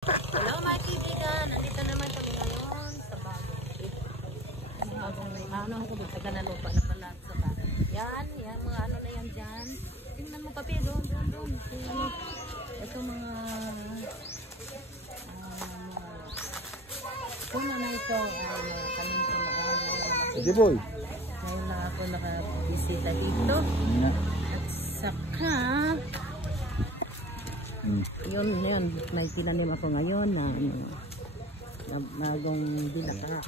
Hello mga kaibigan, nandito naman kami ngayon sa bagong taga na lupa na pala sa yan, mga ano na yan dyan. Tingnan mo papi, doon. Ito mga puno na ito ay kaming punoan. Ito boy. Ngayon na ako nakabisita dito. At saka yun, may tinanim ako ngayon na bagong dilaka.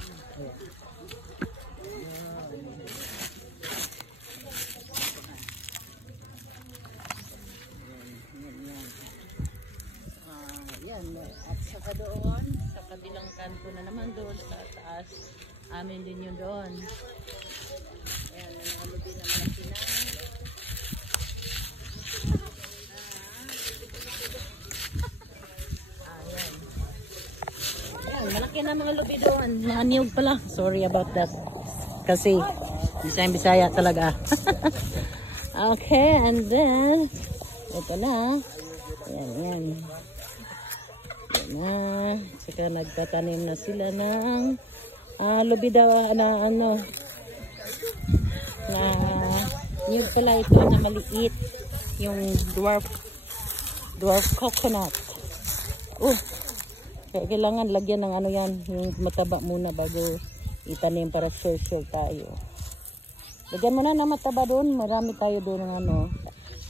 Yan, at saka doon, sa kabilang kanto na naman doon sa taas, amin din yun doon. Ayan, nanalo din ang mga pinang. Malaki na mga lubi doon. Mga niyog pala. Sorry about that. Kasi, Bisaya talaga. Okay, and then, ito na. Yan na. Saka nagtatanim na sila ng lubi daw na ano. Na niyog pala ito na maliit. Yung dwarf coconut. Kaya kailangan lagyan ng ano yan, yung mataba muna bago itanim para sure tayo. Lagyan mo na ng mataba doon, marami tayo doon ng ano,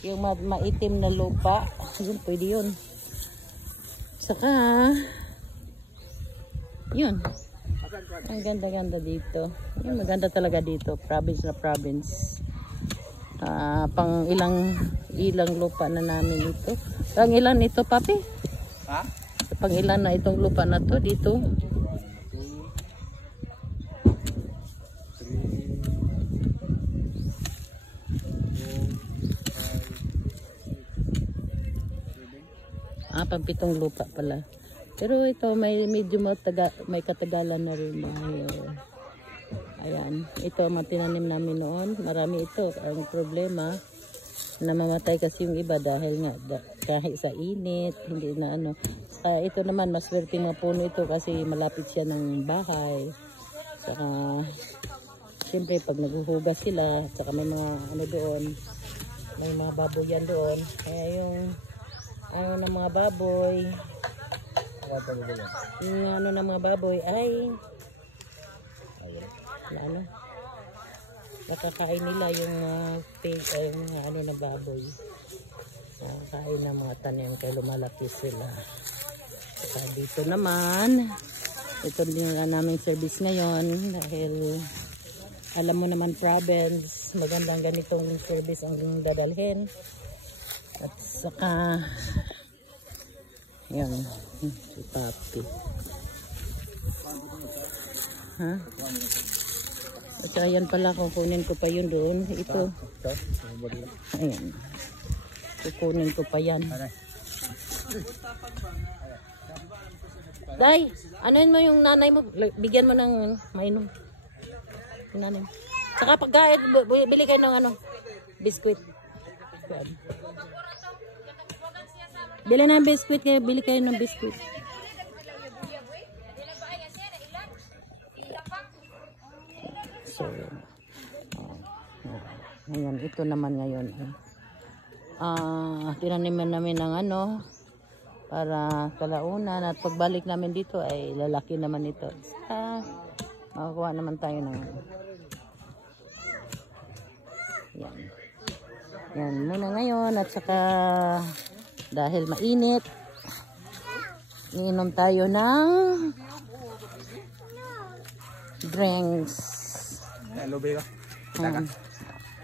yung maitim na lupa, yun pwede yun. Saka, yun, ang ganda-ganda dito. Yun, maganda talaga dito, province na province. Pang ilang lupa na namin ito. Pang ilan ito, papi? Ha? Pang ilan na itong lupa na to dito? Pampitong lupa pala. Pero ito may medyo may katagalan na rin. Ayan, ito matinanim namin noon. Marami ito. Ang problema, namamatay kasi yung iba dahil nga kahit sa init, hindi na ano. Kaya ito naman, maswerte nga puno ito kasi malapit siya ng bahay. Saka, siyempre pag naghuhugas sila, saka may mga ano doon, may mga baboy yan doon. Kaya yung ano ng mga baboy, yung ano ng mga baboy ay nakakain nila yung yung ano na baboy. Nakakain ng mga tanim kaya lumalaki sila. Saka dito naman, ito din naming service ngayon dahil alam mo naman province, magandang ganitong service ang dadalhin. At saka yan, si Papi. Ha? At saka yan pala, kukunin ko pa yun doon. Ito. Ayan. Kukunin ko pa yan. Day, anuin mo yung nanay mo. Bigyan mo ng mainom. Yung nanay mo. Saka pagkain, bili kayo ng ano, biskuit. Bili na ng biskuit kayo, bili kayo ng biskuit. So, ngayon, ito naman ngayon. Tinaniman namin ng ano, para kalaunan at pagbalik namin dito ay lalaki naman ito. Makakuha naman tayo ng yan muna ngayon. At saka dahil mainit, iinom tayo ng drinks.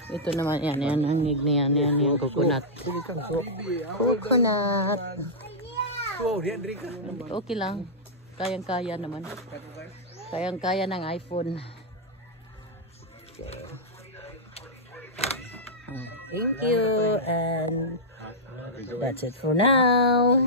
Ito naman yan ang ngig na yan yung coconut. Okay lang. Kayang-kaya naman. Kayang-kaya ng iPhone. Thank you and that's it for now.